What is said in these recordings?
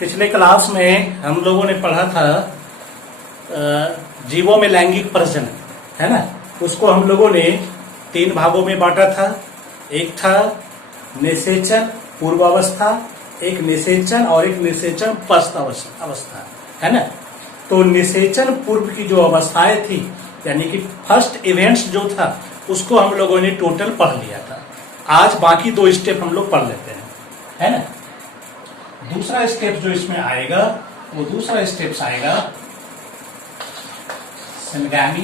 पिछले क्लास में हम लोगों ने पढ़ा था जीवों में लैंगिक प्रजनन, है ना। उसको हम लोगों ने 3 भागों में बांटा था। एक था निषेचन पूर्व अवस्था, एक निषेचन और एक निषेचन पश्चात अवस्था, है ना। तो निषेचन पूर्व की जो अवस्थाएं थी, यानी कि फर्स्ट इवेंट्स जो था, उसको हम लोगों ने टोटल पढ़ लिया था। आज बाकी 2 स्टेप हम लोग पढ़ लेते हैं, है ना। दूसरा स्टेप जो इसमें आएगा वो दूसरा स्टेप आएगा सिनगैमी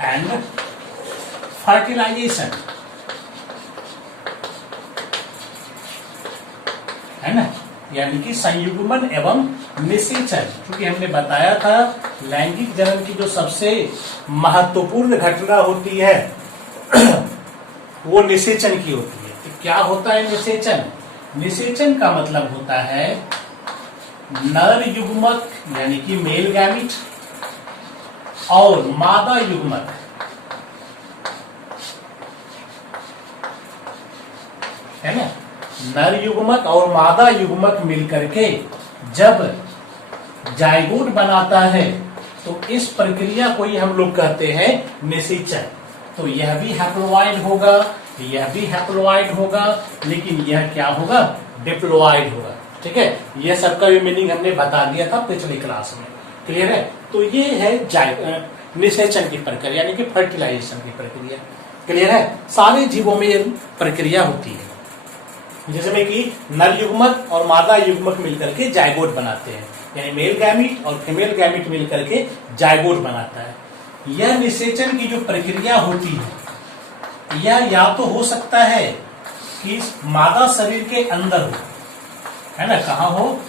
एंड फर्टिलाइजेशन, है ना। यानी कि संयुग्मन एवं निषेचन। क्योंकि हमने बताया था लैंगिक जनन की जो सबसे महत्वपूर्ण घटना होती है वो निषेचन की होती है। तो क्या होता है निषेचन? निषेचन का मतलब होता है नर युग्मक यानी कि मेल गैमिट और मादा युग्मक, है ना। नर युग्मक और मादा युग्मक मिलकर के जब जायगोट बनाता है तो इस प्रक्रिया को ही हम लोग कहते हैं निषेचन। तो यह भी हैप्लोइड होगा, यह भी हैप्लोइड होगा, लेकिन यह क्या होगा? डिप्लोइड होगा। ठीक है, यह सबका भी मीनिंग हमने बता दिया था पिछली क्लास में। क्लियर है? तो ये है निषेचन की प्रक्रिया यानी कि फर्टिलाइजेशन की प्रक्रिया। क्लियर है? सारे जीवों में यह प्रक्रिया होती है, जिसमें कि नर युग्मक और मादा युग्मक मिलकर के जायगोट बनाते हैं, यानी मेल गैमिट और फीमेल गैमिट मिलकर के जायगोट बनाता है। यह निषेचन की जो प्रक्रिया होती है यह या तो हो सकता है कि मादा शरीर के अंदर हो, है ना। कहाँ हो?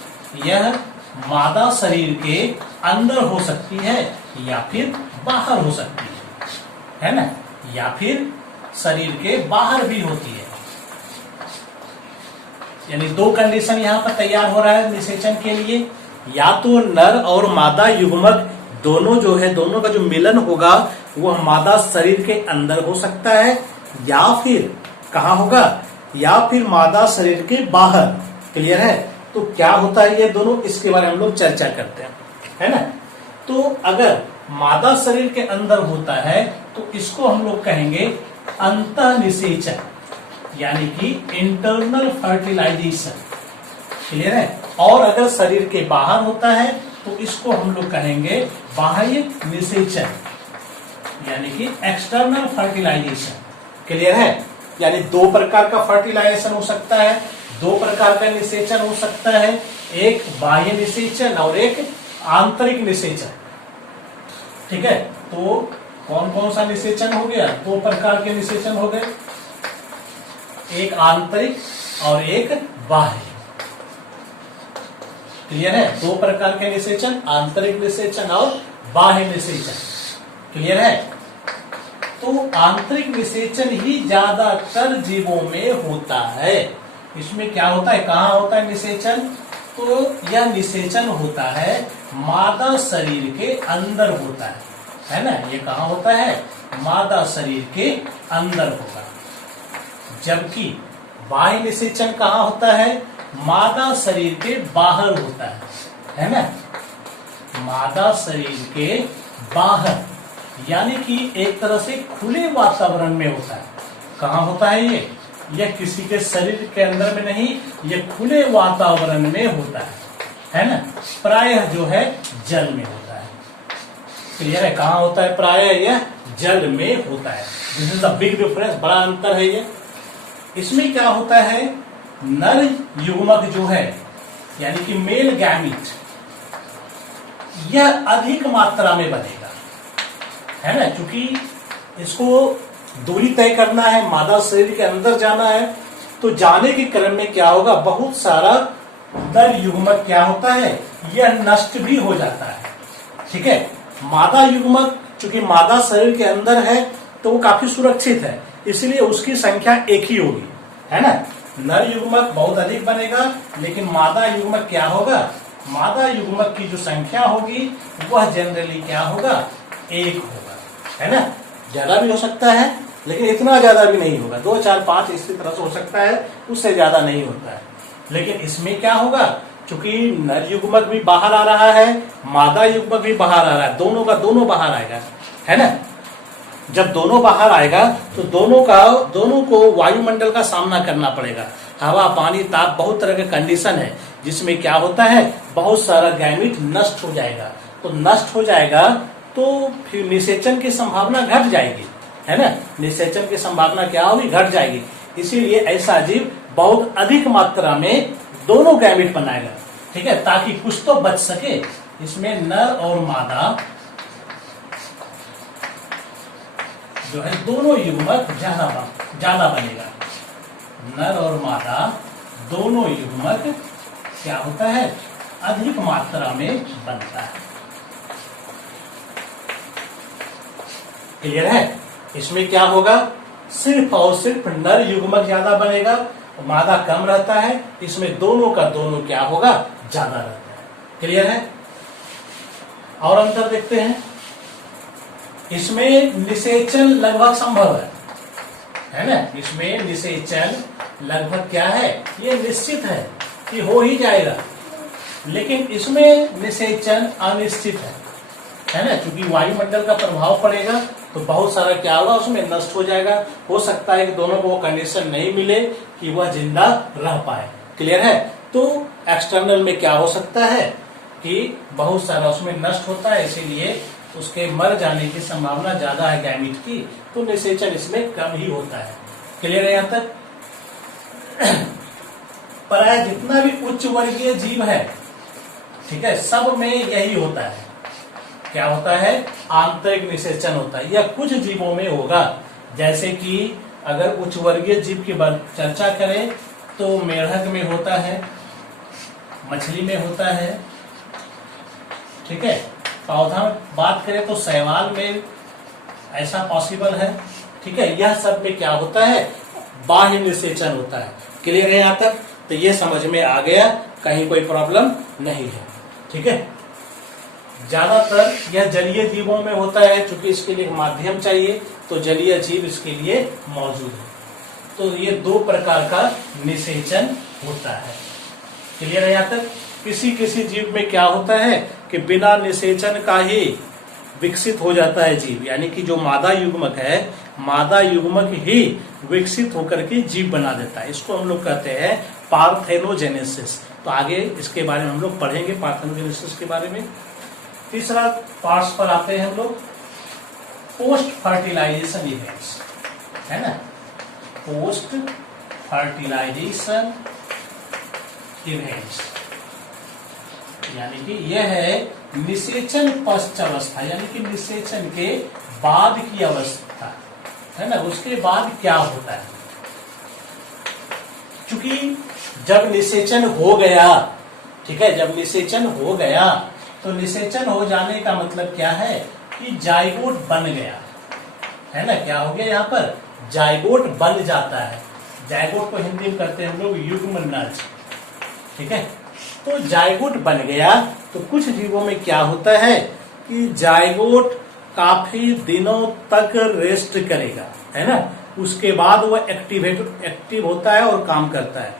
यह मादा शरीर के अंदर हो सकती है या फिर बाहर हो सकती है ना। या फिर शरीर के बाहर भी होती है। यानी 2 कंडीशन यहाँ पर तैयार हो रहा है निषेचन के लिए। या तो नर और मादा युग्मक दोनों जो है, दोनों का जो मिलन होगा वह मादा शरीर के अंदर हो सकता है, या फिर कहाँ होगा? या फिर मादा शरीर के बाहर। क्लियर है? तो क्या होता है ये दोनों, इसके बारे में हम लोग चर्चा करते हैं, है ना। तो अगर मादा शरीर के अंदर होता है तो इसको हम लोग कहेंगे अंतः निषेचन, यानी कि इंटरनल फर्टिलाइजेशन। क्लियर है? और अगर शरीर के बाहर होता है तो इसको हम लोग कहेंगे बाह्य निषेचन, यानी कि एक्सटर्नल फर्टिलाइजेशन। क्लियर है? यानी 2 प्रकार का फर्टिलाइजेशन हो सकता है, 2 प्रकार का निषेचन हो सकता है, एक बाह्य निषेचन और एक आंतरिक निषेचन। ठीक है, तो कौन कौन सा निषेचन हो गया? 2 प्रकार के निषेचन हो गए, एक आंतरिक और एक बाह्य। क्लियर है? 2 प्रकार के निषेचन, आंतरिक निषेचन और बाह्य निषेचन। क्लियर है? तो आंतरिक निषेचन ही ज्यादातर जीवों में होता है। इसमें क्या होता है, कहाँ होता है निषेचन? तो यह निषेचन होता है मादा शरीर के अंदर होता है ना। ये कहाँ होता है? मादा शरीर के अंदर होगा। जबकि बाह्य निषेचन कहाँ होता है? मादा शरीर के बाहर होता है ना। मादा शरीर के बाहर, यानी कि एक तरह से खुले वातावरण में होता है। कहाँ होता है ये? यह किसी के शरीर के अंदर में नहीं, यह खुले वातावरण में होता है ना। प्रायः जो है जल में होता है। क्लियर है? कहाँ होता है? प्रायः यह जल में होता है। This is the big difference, बड़ा अंतर है ये। इसमें क्या होता है, नर युग्मक जो है यानी कि मेल गैमिट, यह अधिक मात्रा में बनेगा, है ना। क्योंकि इसको दूरी तय करना है, मादा शरीर के अंदर जाना है, तो जाने के क्रम में क्या होगा, बहुत सारा नर युग्मक क्या होता है, यह नष्ट भी हो जाता है। ठीक है, मादा युग्मक चूंकि मादा शरीर के अंदर है तो वो काफी सुरक्षित है, इसलिए उसकी संख्या एक ही होगी, है ना। नर युग्मक बहुत अधिक बनेगा, लेकिन मादा युग्मक क्या होगा? मादा युग्मक की जो संख्या होगी वह जनरली क्या होगा? 1 होगा, है ना। ज्यादा भी हो सकता है लेकिन इतना ज्यादा भी नहीं होगा, 2, 4, 5 इसी तरह से हो सकता है, उससे ज्यादा नहीं होता है। लेकिन इसमें क्या होगा, चूंकि नर युग्मक भी बाहर आ रहा है, मादा युग्मक भी बाहर आ रहा है, दोनों का दोनों बाहर आएगा, है ना। जब दोनों बाहर आएगा तो दोनों को वायुमंडल का सामना करना पड़ेगा। हवा, पानी, ताप, बहुत तरह के कंडीशन है जिसमें क्या होता है, बहुत सारा गैमीट नष्ट हो जाएगा। तो नष्ट हो जाएगा तो फिर निषेचन की संभावना घट जाएगी, है ना। निषेचन की संभावना क्या होगी, घट जाएगी। इसीलिए ऐसा जीव बहुत अधिक मात्रा में दोनों गैमीट बनाएगा, ठीक है, ताकि कुछ तो बच सके। इसमें नर और मादा जो है दोनों युग्मक ज्यादा बनेगा। नर और मादा दोनों युग्मक क्या होता है, अधिक मात्रा में बनता है। क्लियर है। इसमें क्या होगा, सिर्फ और सिर्फ नर युग्मक ज्यादा बनेगा, मादा कम रहता है। इसमें दोनों का दोनों क्या होगा, ज्यादा रहता है। क्लियर है। और अंतर देखते हैं। इसमें निषेचन लगभग संभव है ना। इसमें निषेचन लगभग क्या है, ये निश्चित है कि हो ही जाएगा। लेकिन इसमें निषेचन अनिश्चित है ना, क्योंकि वायुमंडल का प्रभाव पड़ेगा तो बहुत सारा क्या होगा, उसमें नष्ट हो जाएगा। हो सकता है कि दोनों को वो कंडीशन नहीं मिले कि वह जिंदा रह पाए। क्लियर है। तो एक्सटर्नल में क्या हो सकता है कि बहुत सारा उसमें नष्ट होता है, इसीलिए उसके मर जाने की संभावना ज्यादा है गैमीट की, तो निषेचन इसमें कम ही होता है। क्लियर है यहां तक। प्राय जितना भी उच्च वर्गीय जीव है, ठीक है, सब में यही होता है। क्या होता है, आंतरिक निषेचन होता है। यह कुछ जीवों में होगा, जैसे कि अगर उच्च वर्गीय जीव की चर्चा करें तो मेढक में होता है, मछली में होता है, ठीक है। पौधा बात करें तो शैवाल में ऐसा पॉसिबल है, ठीक है। यह सब में क्या होता है, बाह्य निषेचन होता है। क्लियर है यहां तक। तो ये समझ में आ गया, कहीं कोई प्रॉब्लम नहीं है, ठीक है। ज्यादातर यह जलीय जीवों में होता है, चूंकि इसके लिए माध्यम चाहिए, तो जलीय जीव इसके लिए मौजूद है। तो ये दो प्रकार का निषेचन होता है। क्लियर है यहां तक। किसी किसी जीव में क्या होता है कि बिना निषेचन का ही विकसित हो जाता है जीव, यानी कि जो मादा युग्मक है, मादा युग्मक ही विकसित होकर के जीव बना देता है। इसको हम लोग कहते हैं पार्थेनोजेनेसिस। तो आगे इसके बारे में हम लोग पढ़ेंगे, पार्थेनोजेनेसिस के बारे में। तीसरा पार्ट्स पर आते हैं हम लोग, पोस्ट फर्टिलाइजेशन इवेंट्स, है ना। पोस्ट फर्टिलाइजेशन इवेंट्स यानी कि यह है निषेचन पश्चावस्था, यानी कि निषेचन के बाद की अवस्था, है ना। उसके बाद क्या होता है, क्योंकि जब निषेचन हो गया, ठीक है, जब निषेचन हो गया तो निषेचन हो जाने का मतलब क्या है कि जाइगोट बन गया, है ना। क्या हो गया, यहाँ पर जाइगोट बन जाता है। जाइगोट को हिंदी में करते हैं हम लोग युग्म नज, ठीक है। तो जाइगोट बन गया तो कुछ जीवों में क्या होता है कि जाइगोट काफी दिनों तक रेस्ट करेगा, है ना। उसके बाद वह एक्टिव होता है और काम करता है।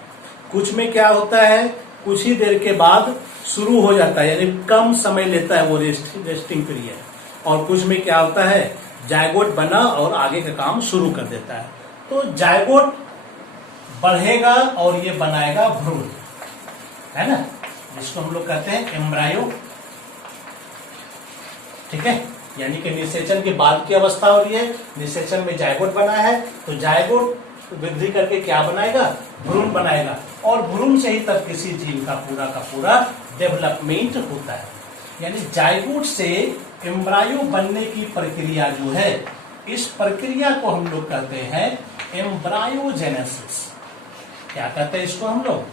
कुछ में क्या होता है, कुछ ही देर के बाद शुरू हो जाता है, यानी कम समय लेता है वो रेस्टिंग पीरियड। और कुछ में क्या होता है, जाइगोट बना और आगे का काम शुरू कर देता है। तो जाइगोट बढ़ेगा और ये बनाएगा भ्रूण, है ना, जिसको हम लोग कहते हैं एम्ब्रायो, ठीक है। यानी कि निषेचन के बाद की अवस्था हो रही है, निषेचन में जाइगोट बना है, तो जाइगोट वृद्धि करके क्या बनाएगा, भ्रूण बनाएगा। और भ्रूण से ही तब किसी जीव का पूरा डेवलपमेंट होता है। यानी जाइगोट से एम्ब्रायो बनने की प्रक्रिया जो है, इस प्रक्रिया को हम लोग कहते हैं एम्ब्रायोजेनेसिस। क्या कहते हैं इसको हम लोग,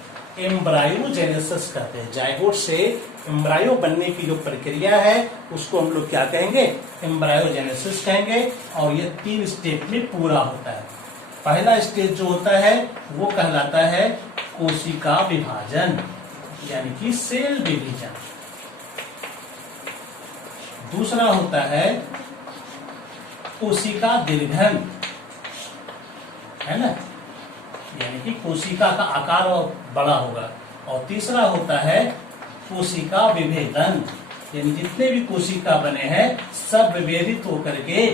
एम्ब्रायोजेनेसिस कहते हैं। जाइगोट से एम्ब्रायो बनने की जो प्रक्रिया है उसको हम लोग क्या कहेंगे, एम्ब्रायोजेनेसिस कहेंगे। और ये 3 स्टेप में पूरा होता है। पहला स्टेज जो होता है वो कहलाता है कोशिका विभाजन, यानी कि सेल डिवीजन। दूसरा होता है कोशिका दीर्घन, है ना। यानी कि कोशिका का आकार और बड़ा होगा। और तीसरा होता है कोशिका विभेदन, यानी जितने भी कोशिका बने हैं सब विभेदित होकर के,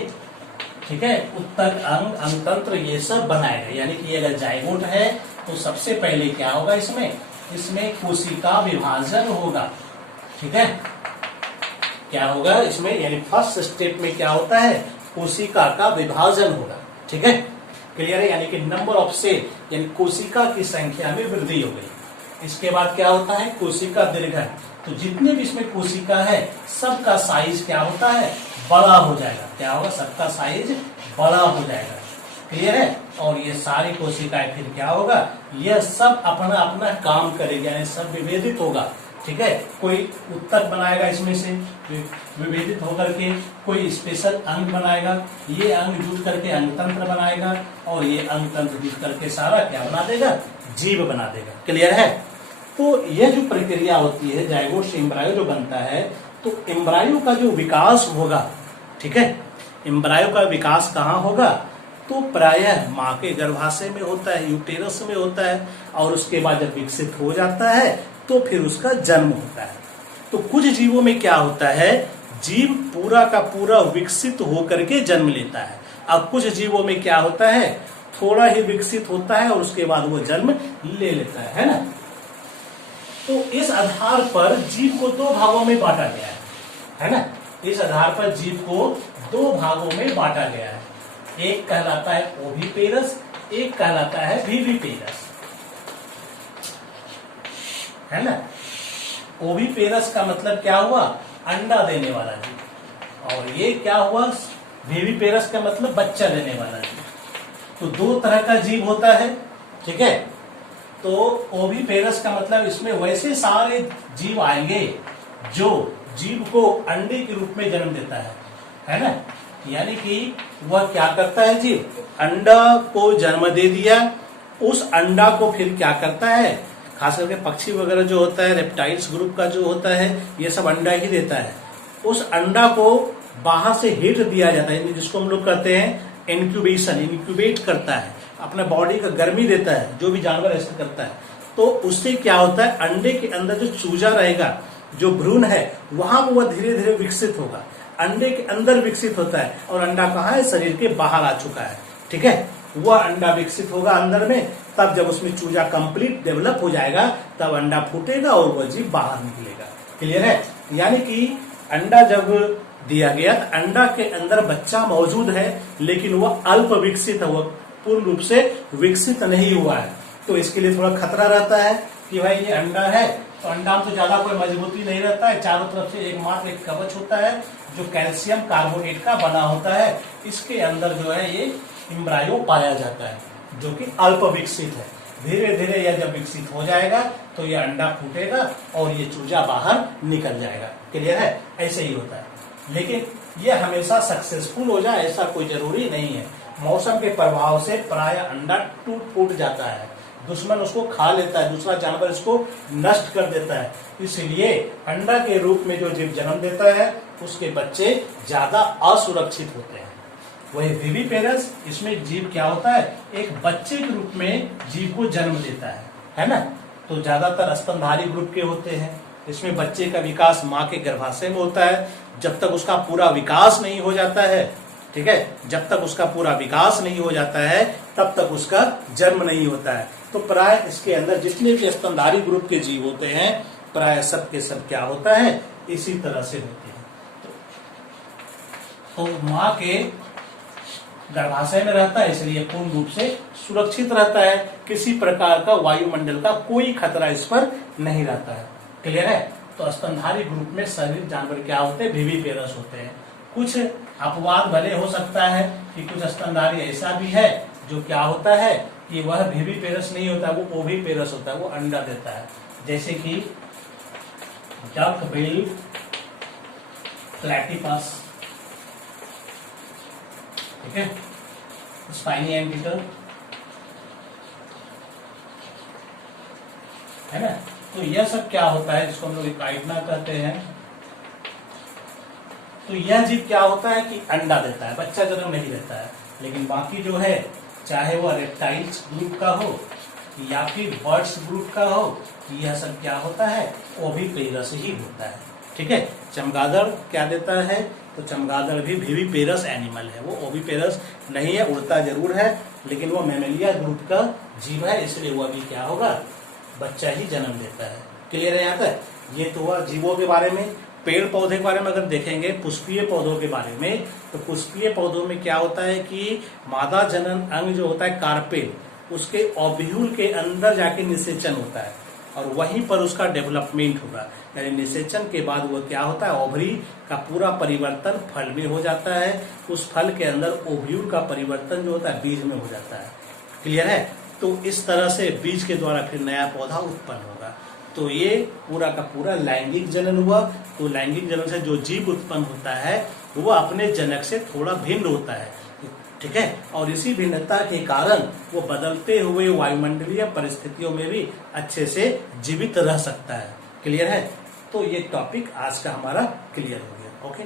ठीक है, उत्तक अंग, अंगतंत्र ये सब बनाएगा। यानी कि अगर जाइगोट है तो सबसे पहले क्या होगा, इसमें कोशिका विभाजन होगा। ठीक है, क्या होगा इसमें, यानी फर्स्ट स्टेप में क्या होता है, कोशिका का विभाजन होगा। ठीक है, क्लियर है, यानी कि नंबर ऑफ सेल, यानी कोशिका की संख्या में वृद्धि हो गई। इसके बाद क्या होता है, कोशिका दीर्घन, तो जितने भी इसमें कोशिका है सबका साइज क्या होता है, बड़ा हो जाएगा। क्या होगा, सबका साइज बड़ा हो जाएगा। क्लियर है, और ये सारी कोशिकाएं फिर क्या होगा, यह सब अपना अपना काम करेगी, यानी सब विभेदित होगा। ठीक है, कोई उत्तक बनाएगा इसमें से विभेदित होकर के, कोई स्पेशल अंग बनाएगा, ये अंग जुट करके अंगतंत्र बनाएगा, और ये अंगतंत्र जुट करके सारा क्या बना देगा, जीव बना देगा। क्लियर है, तो यह जो प्रक्रिया होती है जाइगोट से एम्ब्रायो जो बनता है, तो एम्ब्रायो का जो विकास होगा, ठीक है, एम्ब्रायो का विकास कहाँ होगा, तो प्रायः माँ के गर्भाशय में होता है, यूटेरस में होता है, और उसके बाद जब विकसित हो जाता है तो फिर उसका जन्म होता है। तो कुछ जीवों में क्या होता है, जीव पूरा का पूरा विकसित होकर के जन्म लेता है। अब कुछ जीवों में क्या होता है, थोड़ा ही विकसित होता है और उसके बाद वो जन्म ले लेता है ना। तो इस आधार पर जीव को दो भागों में बांटा गया है ना। इस आधार पर जीव को दो भागों में बांटा गया है। एक कहलाता है ओविपेरस, एक कहलाता है विविपेरस, है ना। ओविपेरस का मतलब क्या हुआ, अंडा देने वाला जीव, और ये क्या हुआ, विविपेरस का मतलब बच्चा देने वाला जीव। तो दो तरह का जीव होता है। ठीक है, तो ओविपेरस का मतलब इसमें वैसे सारे जीव आएंगे जो जीव को अंडे के रूप में जन्म देता है ना। यानी कि वह क्या करता है, जीव अंडा को जन्म दे दिया, उस अंडा को फिर क्या करता है, खास करके पक्षी वगैरह जो होता है, रेप्टाइल्स ग्रुप का जो होता है, ये सब अंडा ही देता है। उस अंडा को बाहर से हीट दिया जाता है, जिसको हम लोग कहते हैं इंक्यूबेशन, इंक्यूबेट करता है, अपने बॉडी का गर्मी देता है, जो भी जानवर ऐसा करता है। तो उससे क्या होता है, अंडे के अंदर जो चूजा रहेगा, जो भ्रूण है, वहां वह धीरे धीरे विकसित होगा, अंडे के अंदर विकसित होता है, और अंडा कहाँ है, शरीर के बाहर आ चुका है। ठीक है, वह अंडा विकसित होगा अंदर में, तब जब उसमें चूजा कंप्लीट डेवलप हो जाएगा तब अंडा फूटेगा और वह जीव बाहर निकलेगा। क्लियर है, यानी कि अंडा जब दिया गया तो अंडा के अंदर बच्चा मौजूद है, लेकिन वह अल्प विकसित है, वह पूर्ण रूप से विकसित नहीं हुआ है। तो इसके लिए थोड़ा खतरा रहता है कि भाई ये अंडा है, तो अंडा में तो ज्यादा कोई मजबूती नहीं रहता है, चारों तरफ से एकमात्र एक कवच होता है जो कैल्शियम कार्बोनेट का बना होता है। इसके अंदर जो है ये एम्ब्रायो पाया जाता है, जो कि अल्प विकसित है। धीरे धीरे यह जब विकसित हो जाएगा तो यह अंडा फूटेगा और ये चूजा बाहर निकल जाएगा। क्लियर है, ऐसे ही होता है। लेकिन यह हमेशा सक्सेसफुल हो जाए ऐसा कोई जरूरी नहीं है। मौसम के प्रभाव से प्राय अंडा टूट फूट जाता है, दुश्मन उसको खा लेता है, दूसरा जानवर इसको नष्ट कर देता है। इसलिए अंडा के रूप में जो जीव जन्म देता है उसके बच्चे ज्यादा असुरक्षित होते हैं। वही विविपेरस, इसमें जीव क्या होता है, एक बच्चे के रूप में जीव को जन्म देता है ना। तो ज्यादातर स्तनधारी ग्रुप के होते हैं। इसमें बच्चे का विकास माँ के गर्भाशय में होता है। जब तक उसका पूरा विकास नहीं हो जाता है, ठीक है, जब तक उसका पूरा विकास नहीं हो जाता है तब तक उसका जन्म नहीं होता है। तो प्राय इसके अंदर जितने भी स्तनधारी ग्रुप के जीव होते हैं प्राय सब के सब क्या होता है, इसी तरह से होते हैं। तो माँ के गर्भाशय में रहता है, इसलिए पूर्ण रूप से सुरक्षित रहता है। किसी प्रकार का वायुमंडल का कोई खतरा इस पर नहीं रहता है। क्लियर है, तो स्तनधारी ग्रुप में सभी जानवर क्या होते हैं, विविपेरस होते हैं। कुछ अपवाद भले हो सकता है कि कुछ स्तनधारी ऐसा भी है जो क्या होता है कि वह विविपेरस नहीं होता, वो ओविपेरस होता है, वो अंडा देता है। जैसे कि डक बिल प्लैटिपस, ठीक है, स्पाइनी एंटीटर, है ना। तो यह सब क्या होता है, जिसको हम लोग इकाइडना कहते हैं। तो यह जीव क्या होता है कि अंडा देता है, बच्चा जन्म नहीं देता है। लेकिन बाकी जो है चाहे वह रेप्टाइल्स ग्रुप का हो या फिर बर्ड्स ग्रुप का हो, यह सब क्या होता है, ओविपेरस ही होता है। ठीक है, चमगादड़ क्या देता है, तो चमगादड़ भी विविपेरस एनिमल है, वो ओविपेरस नहीं है, उड़ता जरूर है लेकिन वो मैमेलिया ग्रुप का जीव है, इसलिए वह भी क्या होगा, बच्चा ही जन्म देता है। क्लियर है यहाँ तक? ये तो हुआ जीवों के बारे में। पेड़ पौधे के बारे में अगर देखेंगे, पुष्पीय पौधों के बारे में, तो पुष्पीय पौधों में क्या होता है कि मादा जनन अंग जो होता है कार्पेल, उसके ओव्यूल के अंदर जाके निषेचन होता है और वहीं पर उसका डेवलपमेंट होगा, यानी निषेचन के बाद वो क्या होता है, ओवरी का पूरा परिवर्तन फल में हो जाता है, उस फल के अंदर ओव्यूल का परिवर्तन जो होता है बीज में हो जाता है। क्लियर है? तो इस तरह से बीज के द्वारा फिर नया पौधा उत्पन्न होगा। तो ये पूरा का पूरा लैंगिक जनन हुआ। तो लैंगिक जनन से जो जीव उत्पन्न होता है वो अपने जनक से थोड़ा भिन्न होता है। ठीक है, और इसी भिन्नता के कारण वो बदलते हुए वायुमंडलीय परिस्थितियों में भी अच्छे से जीवित रह सकता है। क्लियर है? तो ये टॉपिक आज का हमारा क्लियर हो गया। ओके।